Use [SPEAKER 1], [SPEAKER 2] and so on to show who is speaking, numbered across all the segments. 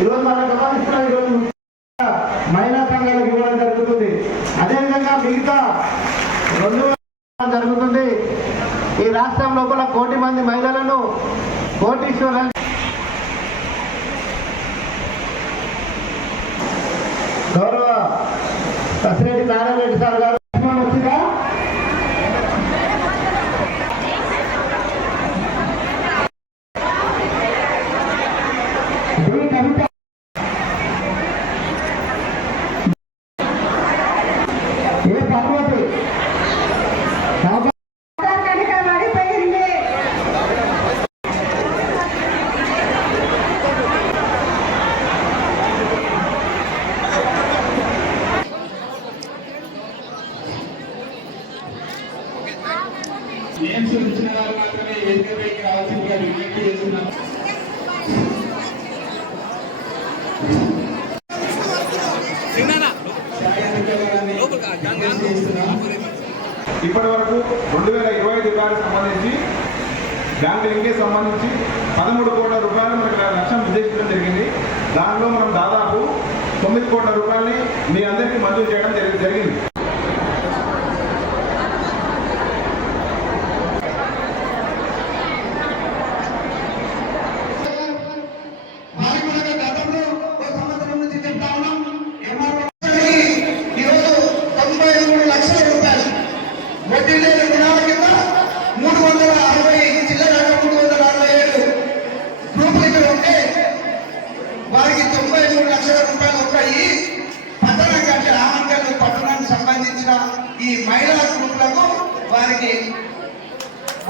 [SPEAKER 1] ఈరోజు మనం గమనిస్తున్నాం ఈరోజు మహిళా సంఘాలకు ఇవ్వడం జరుగుతుంది. అదేవిధంగా మిగతా
[SPEAKER 2] రెండు జరుగుతుంది.
[SPEAKER 3] ఈ రాష్ట్రం లోపల కోటి మంది మహిళలను కోటీశ్వరులను గౌరవ
[SPEAKER 4] ఇప్పటి వరకు రెండు వేల ఇరవై ఐదు రూపాయలకు సంబంధించి బ్యాంక్ లింకేజ్ సంబంధించి పదమూడు కోట్ల రూపాయలు మనకి లక్ష్యం నిర్దేశించడం జరిగింది. దానిలో మనం దాదాపు తొమ్మిది కోట్ల రూపాయలని మీ అందరికీ మంజూరు చేయడం జరిగింది.
[SPEAKER 5] వారికి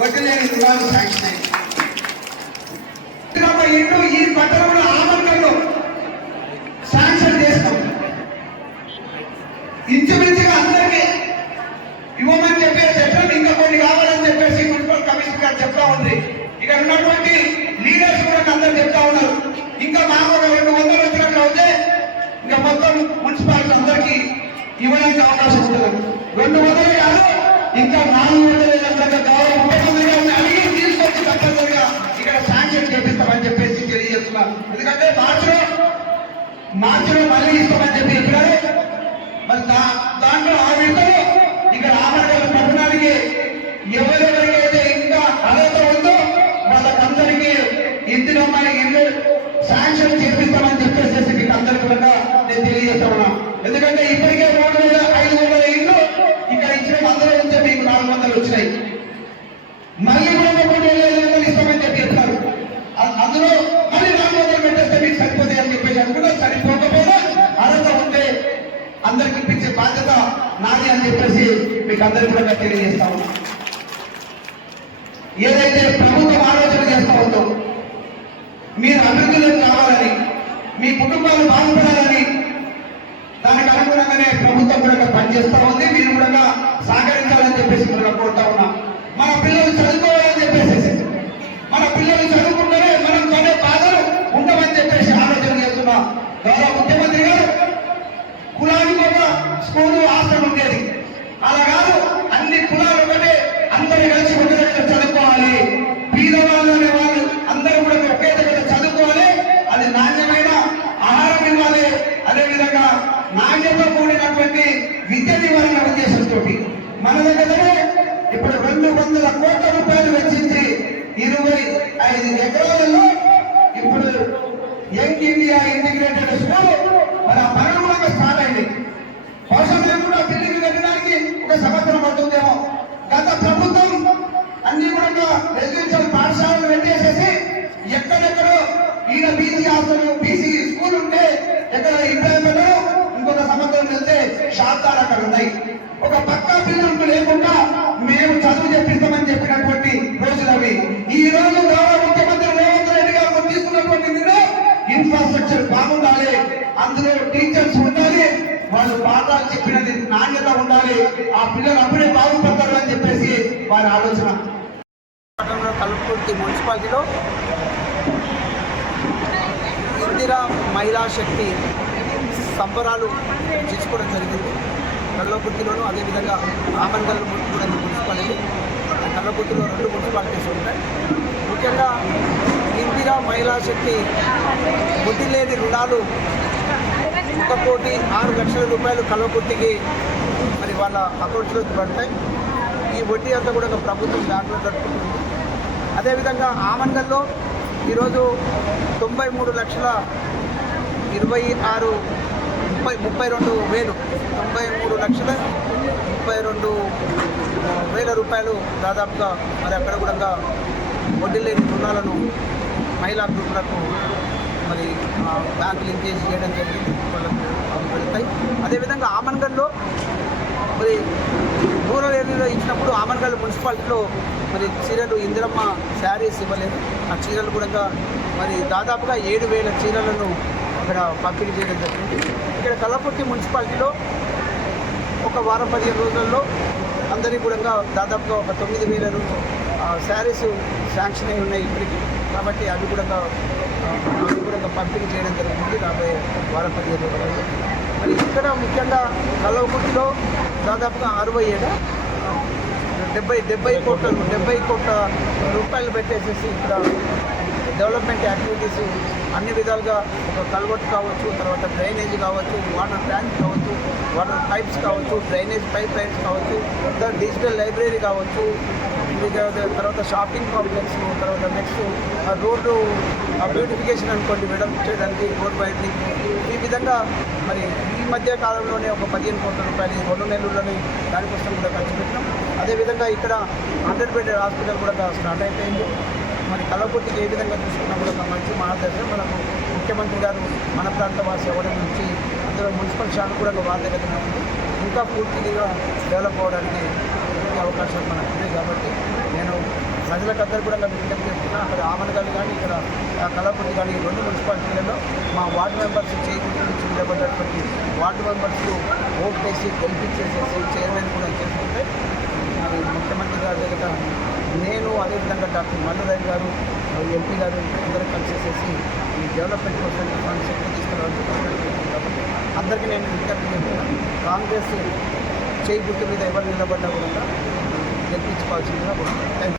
[SPEAKER 5] వడ్డీ లేని రుణాలు శాంక్షన్ అయ్యాయి ఈ పట్టణంలో ఆమంగల్లో శాంక్షన్ చేస్తాం. ఇంచుమించుగా అందరికీ ఇవ్వమని చెప్పేసి చెప్పారు ఇంకా కొన్ని కావాలని చెప్పేసి మున్సిపల్ కమిషనర్ గారు చెప్తా ఉంది. ఇక ఉన్నటువంటి లీడర్స్ కూడా అందరు చెప్తా ఉన్నారు. ఇంకా మాకు ఒక రెండు వందలు వచ్చినట్లు అయితే ఇంకా మొత్తం మున్సిపాలిటీ అందరికీ ఇవ్వడానికి అవకాశం ఉంటుంది. రెండు వందలు కాదు ఇంకా నాలుగు వందల ఐదు కావాలి. ముప్పై తొమ్మిది అడిగి తీసుకొచ్చి తప్పనిసరిగా ఇక్కడ శాంక్షన్ చేపిస్తామని చెప్పేసి తెలియజేస్తున్నారు ఎందుకంటే మార్చిలో మార్చిలో మళ్ళీ ఇస్తామని చెప్పి చెప్పారు. అందరికి బాధ్యత నాది అని చెప్పేసి మీకు అందరికీ కూడా తెలియజేస్తా ఉన్నా. ఏదైతే ప్రభుత్వం ఆలోచన చేస్తా ఉందో మీరు అభివృద్ధిలోకి రావాలని మీ కుటుంబాలు బాగుపడాలని దానికి అనుగుణంగానే ప్రభుత్వం కూడా పనిచేస్తా ఉంది మీరు కూడా సహకరించాలని చెప్పేసి కూడా కోరుతా ఉన్నా మన పిల్లలు చదువుకోవాలని చెప్పేసి మన పిల్లలు చదువుకుంటేనే మనం పడే బాధలు ఉండమని చెప్పేసి ఆలోచన చేస్తున్నా గౌరవ ముఖ్యమంత్రి గారు కులానికి ఒక స్కూలు హాస్టల్ ఉండేది అలా కాదు అన్ని కులాలు ఒకటే అందరు కలిసి ఒక దగ్గర చదువుకోవాలి పేదవాళ్ళు అనే వాళ్ళు అందరూ కూడా ఒకే దగ్గర చదువుకోవాలి అది నాణ్యమైన ఆహారం ఇవ్వాలి అదేవిధంగా నాణ్యత కూడినటువంటి విద్యను ఇవ్వాలనే ఉద్దేశంతో మన దగ్గరనే ఇప్పుడు రెండు వందల కోట్ల రూపాయలు వెచ్చించి ఇరవై ఐదు ఎకరాలలో ఇప్పుడు యంగ్ ఇండియా ఇంటిగ్రేటెడ్ స్కూల్ మన పనులు స్టార్ట్ అయింది బహుశా మేము కూడా బిల్డింగ్ కట్టడానికి ఒక సంవత్సరం పడుతుందేమో. గత ప్రభుత్వం అన్ని కూడా రెసిడెన్షియల్ పాఠశాలలు పెట్టేసేసి ఎక్కడెక్కడో ఈయన బీసీ హాస్టల్ బీసీ స్కూల్ ఉంటే ఎక్కడ ఇంటర్నెట్ ఇంకొక సంవత్సరం వెళ్తే శాతాల ఇన్ఫ్రాస్ట్రక్చర్ బాగుండాలి అందులో టీచర్స్ ఉండాలి వాళ్ళు పాఠాలు చెప్పినది నాణ్యత ఉండాలి ఆ పిల్లలు అప్పుడే బాగుపడతారు అని చెప్పేసి వారి ఆలోచన.
[SPEAKER 6] పట్టణంలో కల్పకుర్తి మున్సిపాలిటీలో. ఇందిరా మహిళా శక్తి సంబరాలు చేసుకోవడం జరిగింది. కళ్ళకుర్తిలోను అదేవిధంగా ఆమంగల్ మున్సిపాలిటీ. కళ్ళకుర్తిలో రెండు మున్సిపాలిటీస్ ఉంటాయి. ముఖ్యంగా ఇందిరా మహిళా శక్తి బుద్ధి లేని రుణాలు ఒక కోటి ఆరు లక్షల రూపాయలు కల్వకుర్తికి మరి వాళ్ళ అకౌంట్స్లోకి పడతాయి.
[SPEAKER 5] ఈ వడ్డీ అంతా కూడా ఒక ప్రభుత్వం దాంట్లో కట్టుకుంటుంది అదేవిధంగా ఆమండల్లో ఈరోజు తొంభై మూడు లక్షల ఇరవై ఆరు ముప్పై ముప్పై రెండు వేలు తొంభై మూడు లక్షల ముప్పై రెండు వేల రూపాయలు దాదాపుగా మరి అక్కడ కూడా వడ్డీ లేని రుణాలను మహిళా గ్రూపులకు మరి బ్యాంక్ లింకేజ్ చేయడం జరిగింది. వాళ్ళకు వెళ్తాయి. అదేవిధంగా ఆమన్గల్లో మరి రూరల్ ఏరియాలో ఇచ్చినప్పుడు ఆమన్గల్ మున్సిపాలిటీలో మరి చీరలు ఇందిరమ్మ శారీస్ ఇవ్వలేదు. ఆ చీరలు కూడా మరి దాదాపుగా ఏడు వేల చీరలను అక్కడ పంపిణీ చేయడం జరిగింది. ఇక్కడ కలపొట్టి మున్సిపాలిటీలో ఒక వారం పదిహేను రోజుల్లో అందరికీ కూడా దాదాపుగా ఒక తొమ్మిది వేల ఆ, శారీస్ శాంక్షన్ అయి ఉన్నాయి ఇప్పటికి. కాబట్టి అవి కూడా అవి కూడా పంపిణీ చేయడం జరుగుతుంది రాబోయే వారం పదిహేను రోజులు మరి ఇక్కడ ముఖ్యంగా కల్లవకుర్తిలో దాదాపుగా అరవై ఏడు డెబ్బై డెబ్బై కోట్ల డెబ్బై కోట్ల రూపాయలు పెట్టేసేసి ఇక్కడ డెవలప్మెంట్ యాక్టివిటీస్ అన్ని విధాలుగా ఒక కల్వర్ట్ కావచ్చు తర్వాత డ్రైనేజ్ కావచ్చు వాటర్ ట్యాంక్ కావచ్చు వాటర్ పైప్స్ కావచ్చు డ్రైనేజ్ పైప్ లైన్స్ కావచ్చు తర్వాత డిజిటల్ లైబ్రరీ కావచ్చు తర్వాత షాపింగ్ కాంప్లెక్స్ తర్వాత నెక్స్ట్ రోడ్డు బ్యూటిఫికేషన్ అనుకోండి మేడం చేయడానికి రోడ్ వైడ్నింగ్ ఈ విధంగా మరి ఈ మధ్య కాలంలోనే ఒక పదిహేను కోట్ల రూపాయలు రెండు నెలల్లోనే దానికోసం కూడా ఖర్చు పెట్టినాం. అదేవిధంగా ఇక్కడ హండ్రెడ్ బెడ్ హాస్పిటల్ కూడా స్టార్ట్ అయిపోయింది. మరి కలపూర్తికి ఏ విధంగా చూసుకున్నప్పుడు కూడా ఒక మంచి మార్గదర్శనం మనకు ముఖ్యమంత్రి గారు మన ప్రాంత వాసి అవ్వడం నుంచి అందులో మున్సిపల్ శాఖ కూడా ఒక బాధ్యత ఉంది. ఇంకా పూర్తిగా డెవలప్ అవ్వడానికి అవకాశాలు అవకాశం మనకు ఉంది కాబట్టి నేను ప్రజలకు అందరూ కూడా విజ్ఞప్తి చేస్తున్నా అక్కడ ఆమనగల్ కానీ ఇక్కడ కలపూర్తి కానీ రెండు మున్సిపాలిటీలలో మా వార్డు మెంబర్స్ చేయకుండా నుంచి నిలబడ్డటువంటి వార్డు మెంబర్స్కు ఓట్ వేసి గెలిపించేసేసి చైర్మన్ కూడా చేసుకుంటే మరి ముఖ్యమంత్రి గారి దగ్గర నేను అదేవిధంగా డాక్టర్ మల్లురాయ్ గారు ఎంపీ గారు అందరూ కలిసేసేసి ఈ డెవలప్మెంట్ కోసం ఫండ్స్ ఎక్కువ తీసుకురావాలని కాబట్టి అందరికీ నేను విజ్ఞప్తి చేస్తున్నాను కాంగ్రెస్ చేయి గుర్తు మీద ఎవరు నిలబడ్డా కూడా గెలిపించుకోవాల్సిందిగా థ్యాంక్